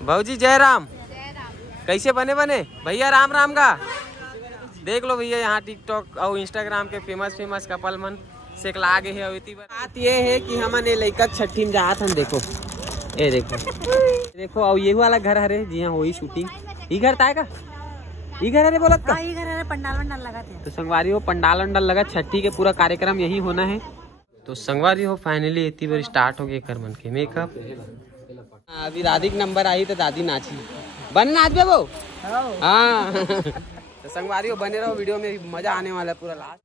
भाऊजी जय राम। कैसे बने भैया राम राम का देख लो भैया। यहाँ टिकटॉक और इंस्टाग्राम के फेमस कपल मन से लागे है। बात ये है कि हमने लड़का छठी में जात हम। देखो ये देखो और ये वाला घर हरे जी हाँ वही शूटिंग ये घर था का ये घर हरे बोलत का पंडाल वंडाल लगा थे। तो संगवारी हो पंडाल वंडाल लगा छठी के पूरा कार्यक्रम यही होना है। तो संगवारी हो फाइनली इतनी बार स्टार्ट हो गए कर मन के मेकअप। अभी दादी का नंबर आई तो दादी नाची बन नाच बे वो। हाँ तो संगवारी हो बने रहो वीडियो में मजा आने वाला है पूरा लास्ट।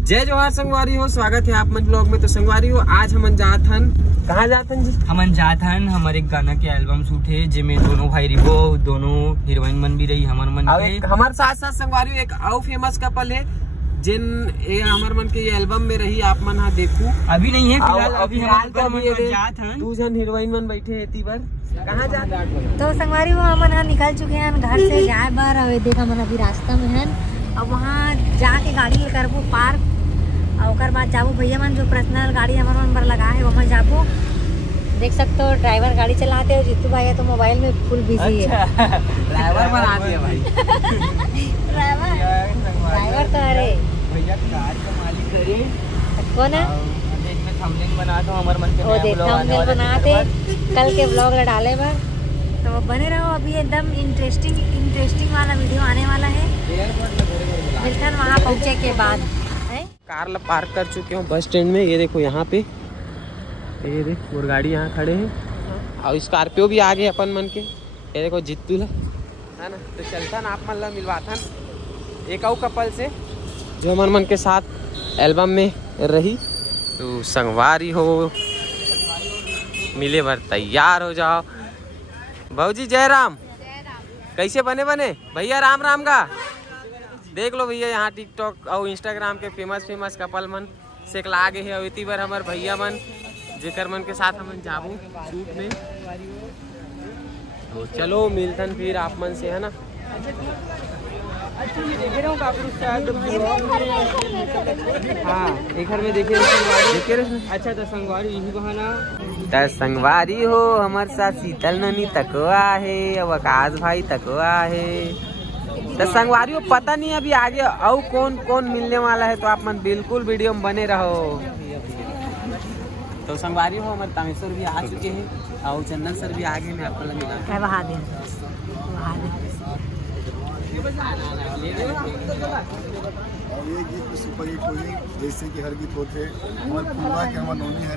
जय जोहार संगवारी हो स्वागत है आप मन ब्लॉग में। तो संगवारी हो आज हमन जात हन कहाँ जात हन जी? हमन जात हन हमारे गाना के एल्बम शूट है जिसमें दोनों भाई रिबो दोनों हीरोइन मन भी रही हमार मन के। हमारे साथ साथ संगवारी हो एक और फेमस कपल है जिन हमार मन के ये एल्बम में रही आप मन हाँ देखू। अभी नहीं है फिलहाल अभी हम जात हन दू जन हीरोइन मन बैठे इतनी बार कहाँ जात। तो संगवारी वो हमन निकल चुके हैं घर से जाए बार। अब देखा मन अभी रास्ता में है अब वहाँ जाके गाड़ी करबो पार्क और ओकर बाद जाबो भैया मन जो पर्सनल गाड़ी हमारे मन पर लगा है वहाँ जाबो। देख सकते हो ड्राइवर गाड़ी चलाते हो जीतू भाई तो मोबाइल में फुल बिजी है। ड्राइवर बना दिया भाई। ड्राइवर तो अरे भैया कार का मालिक है कौन है इसमें थंबनेल बना दो हमारे मन के वो देख थंबनेल बनाते कल के ब्लॉग डाले बार। तो बने रहो अभी एकदम इंटरेस्टिंग वाला वीडियो आने वाला है। मिलकर वहाँ पहुँचे के बाद कार पार्क कर चुके हूँ बस स्टैंड में। ये देखो यहाँ पे ये देख और गाड़ी यहाँ खड़े हैं और स्कॉर्पियो भी आगे अपन मन के। ये देखो जित्तू है ना। तो चलता ना आप मन ला मिलवाता एक और कपल से जो हमारे मन के साथ एल्बम में रही। तो संगवारी हो मिले भर तैयार हो जाओ। भाऊजी जय राम। कैसे बने भैया राम राम का देख लो भैया। यहाँ टिकटॉक और इंस्टाग्राम के फेमस कपल मन से लागे है। इतनी बार हमारे भैया मन जेकर मन के साथ हम जाबू शूट में। तो चलो मिलतन फिर आप मन से है ना। हाँ एक घर में देखे अच्छा तो संगवारी यही बहाना तो संगवारी हो हमारे साथ शीतल ननी तकवा है और आकाश भाई तकवा है। तो संगवारी हो पता नहीं अभी आगे और कौन कौन मिलने वाला है। तो आप मन बिल्कुल वीडियो में बने रहो। तो संगवारी हो हमारे तामेश्वर भी आ चुके हैं और चंदन सर भी आगे में आपको मिला और ये गीत सुपर हिट हुई जैसे कि हर गीत होते हमारे पूरा के हमारे नोनी है।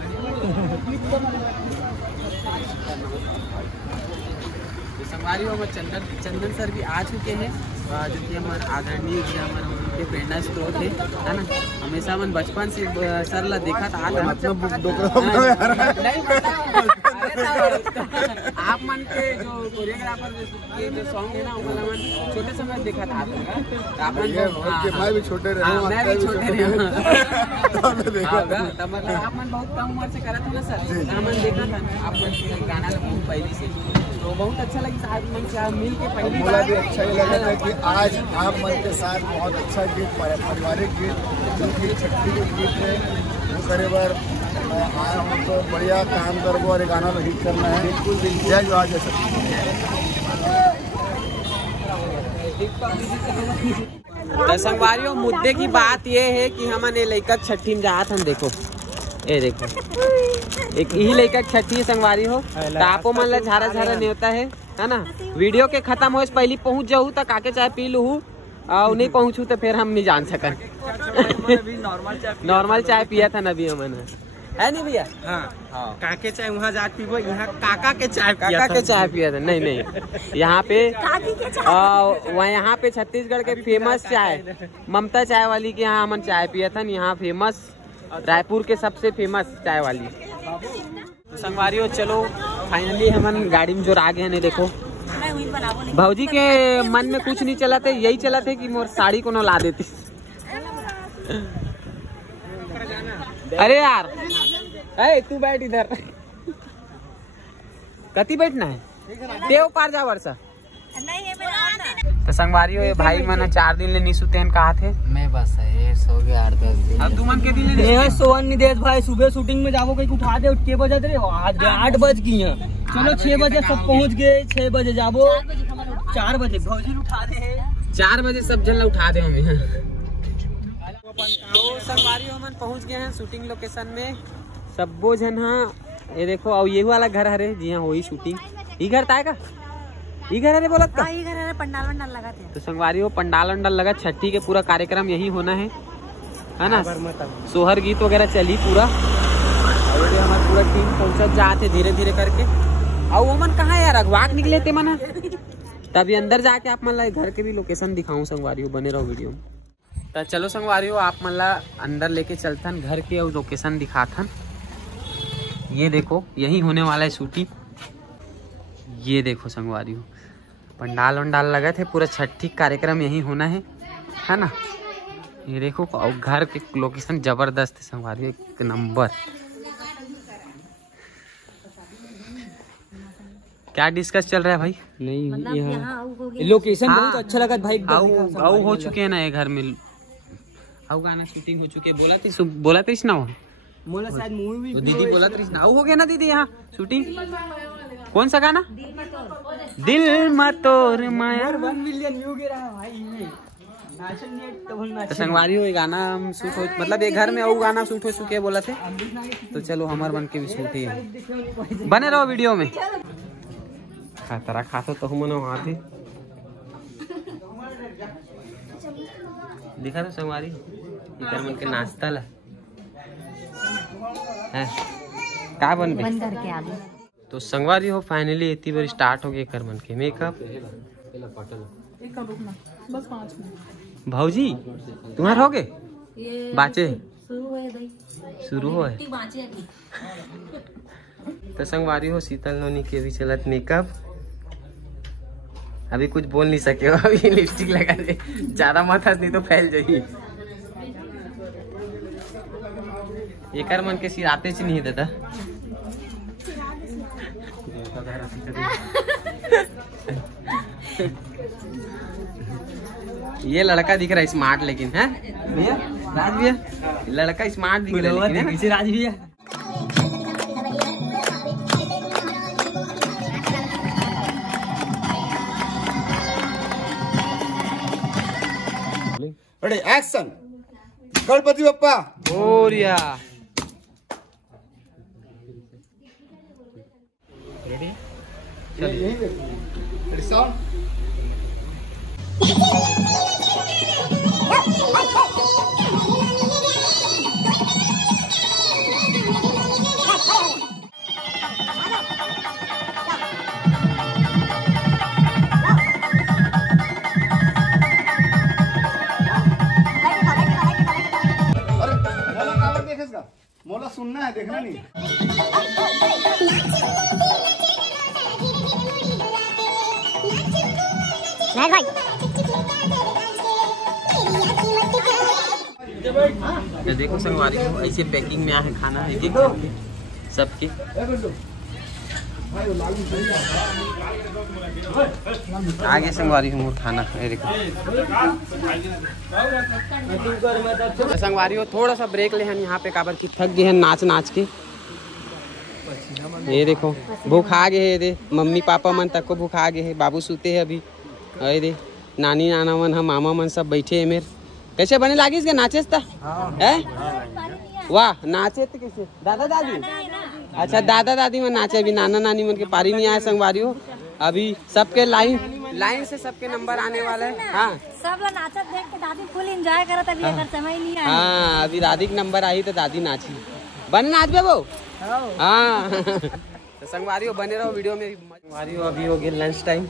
संगवारी हो चंदन सर भी आ चुके हैं जो कि हमारे आदरणीय हमारे उनके प्रेरणा स्रोत है ना। हमेशा मन बचपन से सर ला देखा था आप मन के जो कोरियोग्राफर के जो सॉन्ग है ना वो मन छोटे समय देखा था आप मैं भी छोटे रहे मैं भी छोटे रहे आप मन बहुत कम उम्र से करा था ना सर। हमन देखा था आप मन गाना बहुत पहले से तो बहुत अच्छा लगा आज मन से मिल के पहली बार भी अच्छा ही लगा था कि आज आप मन के साथ बहुत अच्छा गीत पारिवारिक गीत जो कि छठी के गीत है वो करे बार आया हूँ तो बढ़िया काम कर और गाना में हिट करना है। बिल्कुल जय जो आज तो संगवारियों मुद्दे की बात ये है कि हमने लड़का छठी में जात हम। देखो ये देखो एक यही लड़का छठी है संगवारी हो तो आपो मन ला झारा नहीं होता है ना। वीडियो के खत्म हो पहले पहुंच जाऊ तो काके चाय पी लू और नहीं पहुंचू तो फिर हम नहीं जान सकन। नॉर्मल चाय पिया था नबी हमन है नहीं भैया। हाँ काके चाय वहाँ जाके पीबो यहाँ काका के चाय पिया था। नहीं यहाँ पे वहाँ यहाँ पे छत्तीसगढ़ के फेमस चाय ममता चाय वाली के यहाँ हमन चाय पिया था। यहाँ फेमस रायपुर के सबसे फेमस चाय वाली। तो संगवारी हो चलो फाइनली हमन गाड़ी में जो आगे है नहीं देखो भाऊजी के मन में कुछ नहीं चला थे यही चला थे कि मोर साड़ी को न ला देती। अरे यार तू बैठ इधर कती बैठना है देव पार जा वर्षा। तो संगवारी हो भाई मन 4 दिन ले नहीं सुते हैं कहा थे मैं बस है सो गया 8-10 दिन। अब तू मन के दिन ले सोवन नहीं देश भाई सुबह शूटिंग में जाबो कहीं उठा दे 6 बजे रे 8 बज गई है। चलो 6 बजे सब पहुंच गए 6 बजे जाबो 4 बजे भौजी उठा दे 4 बजे सब जन उठा दे हमें। तो संगवारी हो मन पहुंच गए हैं शूटिंग लोकेशन में सब वो जन। हाँ ये देखो और ये वाला घर हरे जी हाँ वही शूटिंग ये घर था का ये घर है बोलत का ये घर है पंडाल वंडाल लगा थे। तो संगवारी हो पंडाल वंडाल लगा छठी के पूरा कार्यक्रम यही होना है ना। सोहर गीत वगैरह चली पूरा और हमारा पूरा टीम पहुंचत जाते धीरे धीरे करके। और वो मन कहाँ यार अगवाक निकले थे मन तभी अंदर जाके आप मन घर के भी लोकेशन दिखाऊं संगवारी हो बने रहो वीडियो में। तो चलो संगवारी हो आप मन अंदर लेके चलथन घर के और लोकेशन दिखाथन। ये देखो यही होने वाला है शूटिंग। ये देखो संगवारी हो पंडाल वंडाल लगा थे पूरा छठी कार्यक्रम यही होना है ना। ये देखो और घर के लोकेशन जबरदस्त है संगवारी एक नंबर। क्या डिस्कस चल रहा है भाई? नहीं मतलब यहाँ लोकेशन बहुत अच्छा लगा भाई। आओ हो चुके हैं ना ये घर में आओ गाना शूटिंग हो चुके बोला थी ना मोला शायद मूवी तो दीदी बोला थी ना हो गया ना दीदी यहाँ शूटिंग। कौन सा गाना? दिल मतोर माया 1 मिलियन व्यू गिरा है भाई। तो संगवारी हो गाना हम शूट हो मतलब ये घर में और गाना शूट हो चुके बोला थे तो चलो हमारे बन के भी शूट ही है बने रहो वीडियो में। खतरा खातो तो हम वहाँ थे दिखा तो संगवारी इधर मन के नाश्ता ला है का बन करके आ गए। तो संगवारी हो फाइनली इतनी बार स्टार्ट हो गए कर मन के मेकअप। बस 5 मिनट भाजी तुम्हारे हो गए बाचे शुरू हो तो संगवारी हो शीतल नोनी के भी चलत मेकअप। अभी कुछ बोल नहीं सके हो अभी लिपस्टिक लगा दे ज्यादा मत हंस नहीं तो फैल जाइए। ये कर मन के सिराते से नहीं देता ये लड़का दिख रहा है स्मार्ट लेकिन है भैया राज भैया लड़का स्मार्ट दिख रहा है लेकिन राज भैया। रेडी एक्शन गणपति बप्पा बोरिया रेडी चलिए रेडी साउंड मोला सुनना है देखना नहीं। तो देखो संगवारी ऐसे पैकिंग में आए खाना है सबके आगे संगवारी हम खाना है देखो। तो संगवारी हो थोड़ा सा ब्रेक ले हैं यहाँ पे काबर की थक गए हैं नाच नाच के। ये देखो भूख आ गए है दे मम्मी पापा मन तक को भूख आ गए है बाबू सूते है अभी। अरे दे नानी नाना मन हम मामा मन सब बैठे है मेरे। कैसे बने लागिस के नाचे है वाह नाचे तो कैसे दादा दादी अच्छा दादा दादी में नाचे अभी नाना नानी मन के पारी नहीं आए संगवारी हो। अभी सबके लाइन से सबके नंबर आने वाला है। हाँ सब लोग नाचत देख के दादी फुल एंजॉय करत अभी अगर समय नहीं आया। हाँ अभी दादी के नंबर आई तो दादी नाची बने नाच बे वो। हाँ तो संगवारी हो बने रहो वीडियो में। संगवारी हो अभी हो गया लंच टाइम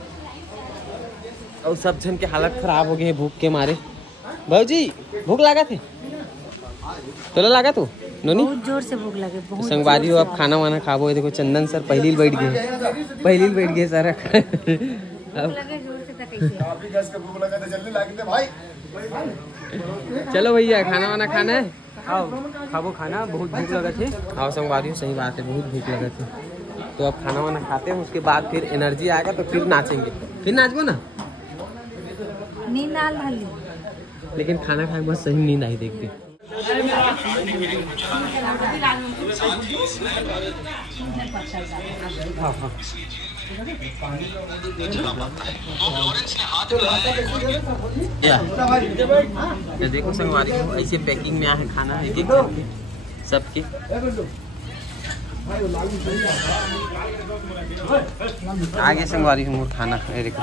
और सब जन के हालत खराब हो गए भूख के मारे। भाजी भूख लगा थे तो लगा तू नोनी बहुत जोर से भूख लगे बहुत संगवारी हो अब खाना वाना खाबो। देखो चंदन सर पहली बैठ गए सर लगे जोर से तक कैसे भूख लगा तो जल्दी ला के भाई। चलो भैया खाना वाना खाना है आओ खाबो खाना बहुत भूख लगा थे। आओ संगवारी हो सही बात है बहुत भूख लगा थे तो अब खाना वाना खाते हैं उसके बाद फिर एनर्जी आएगा तो फिर नाचेंगे फिर नाचबो ना नींद आल भली। लेकिन खाना खाए बस सही नींद आई देख के। देखो संगवारी ऐसे पैकिंग में आए खाना है एक सबके। आगे संगवारी हूँ खाना है देखो।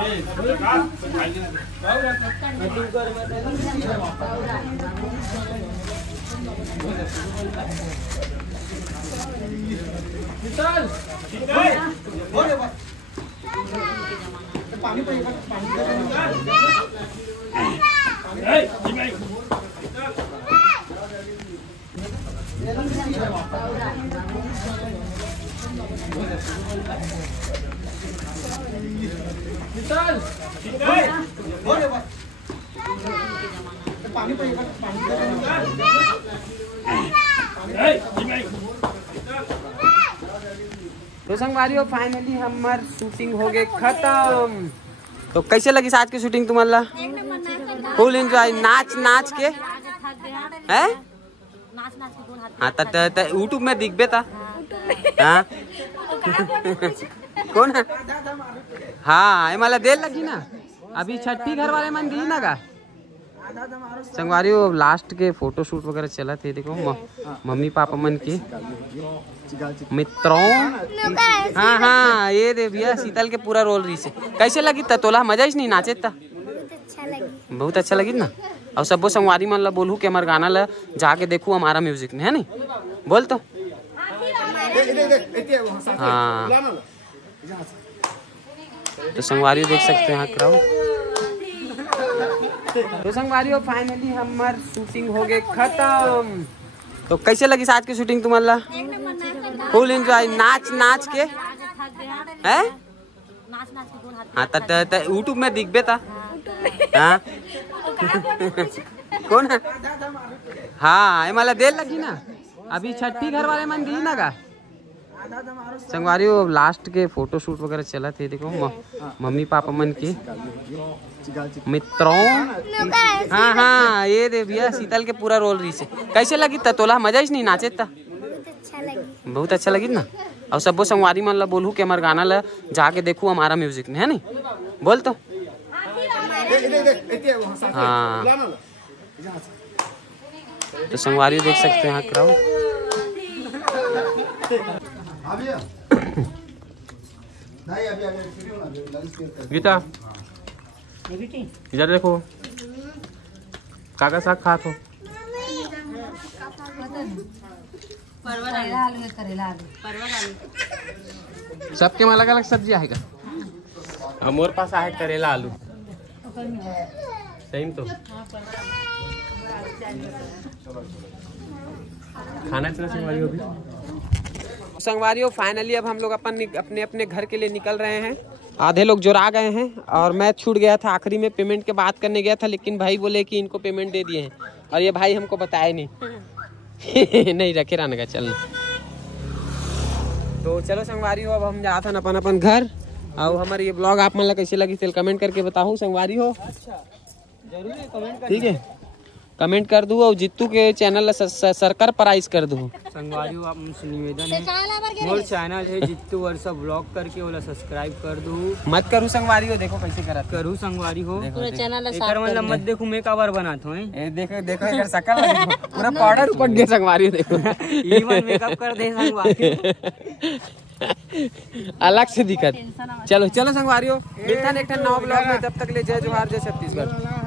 तो संगवारियों फाइनली हमार शूटिंग हो गए खत्म। तो कैसे लगी आज की शूटिंग तुम्हारा? फुल एंजॉय, नाच नाच के है। हाँ तो यूट्यूब में दिखबे था। हाँ कौन है? हाँ मला देर लगी ना। अभी छठी घर वाले मन दी ना का संगवारियों लास्ट के फोटो शूट वगैरह चला थे। देखो मम्मी पापा मन के मित्रों। हाँ हाँ ये दे भैया शीतल के पूरा रोल रही से। कैसे लगी था तोला? मजा ही नहीं नाचे था? बहुत अच्छा लगी ना। और सबो संगवारी मन ला बोलू कि हमारे गाना ला जाके देखू हमारा म्यूजिक में है नहीं बोल तो। हाँ तो संगवारी देख सकते हैं यहाँ क्राउड। तो संगवारियों फाइनली हमार शूटिंग हो गए खत्म। तो कैसे लगी आज की शूटिंग तुम्हारा? फुल एंजॉय, नाच नाच के है। हाँ तो यूट्यूब में दिखबे था। हाँ कौन है? हाँ मला देर लगी ना। अभी छठी घर वाले मन दी ना का संगवारियों लास्ट के फोटो शूट वगैरह चला थे। देखो मम्मी पापा मन के मित्रों। हाँ हाँ ये दे भैया शीतल के पूरा रोल रही से। कैसे लगी था तोला? मजा ही नहीं नाचे था? बहुत अच्छा लगी ना। और सबो संगवारी मन ला बोलू कि हमारे गाना ला जाके देखू हमारा म्यूजिक में है नहीं बोल तो। हाँ तो संगवारी देख सकते हैं यहाँ क्राउड। गीता इधर देखो काका साग खा तो। सबके में अलग अलग सब्जी आएगा। हमारे पास है करेला आलू सही तो। खाना चला संगवारी होगी। संगवारियों फाइनली अब हम लोग अपने अपने घर के लिए निकल रहे हैं। आधे लोग जुड़ा गए हैं और मैं छूट गया था। आखिरी में पेमेंट के बात करने गया था लेकिन भाई बोले कि इनको पेमेंट दे दिए हैं और ये भाई हमको बताए नहीं। नहीं रखे रहने का चलना। तो चलो संगवारी हो अब हम जाते हैं अपन अपन घर। और हमारे ये ब्लॉग आप मतलब कैसे लगी चल कमेंट करके बताओ संगवारी हो। जरूर कमेंट ठीक है कमेंट कर दू और जित्तू के चैनल सरकार प्राइस कर दू। संगवारी आप निवेदन है मोर चैनल है जित्तू वर्षा ब्लॉग करके वाला सब्सक्राइब कर दू। मत करू संगवारी हो। देखो कैसे करत करू संगवारी हो। पूरा चैनल एकर मतलब मत देखो मैं कवर बनात हूं। ए देखो देखो इधर शकल देखो पूरा पाउडर ऊपर दे संगवारी हो। देखो इवन मेकअप कर दे संगवारी अलग से दिक्कत। चलो चलो संगवारी हो मिलता है एक नया ब्लॉग में। तब तक ले जय जोहार जय छत्तीसगढ़।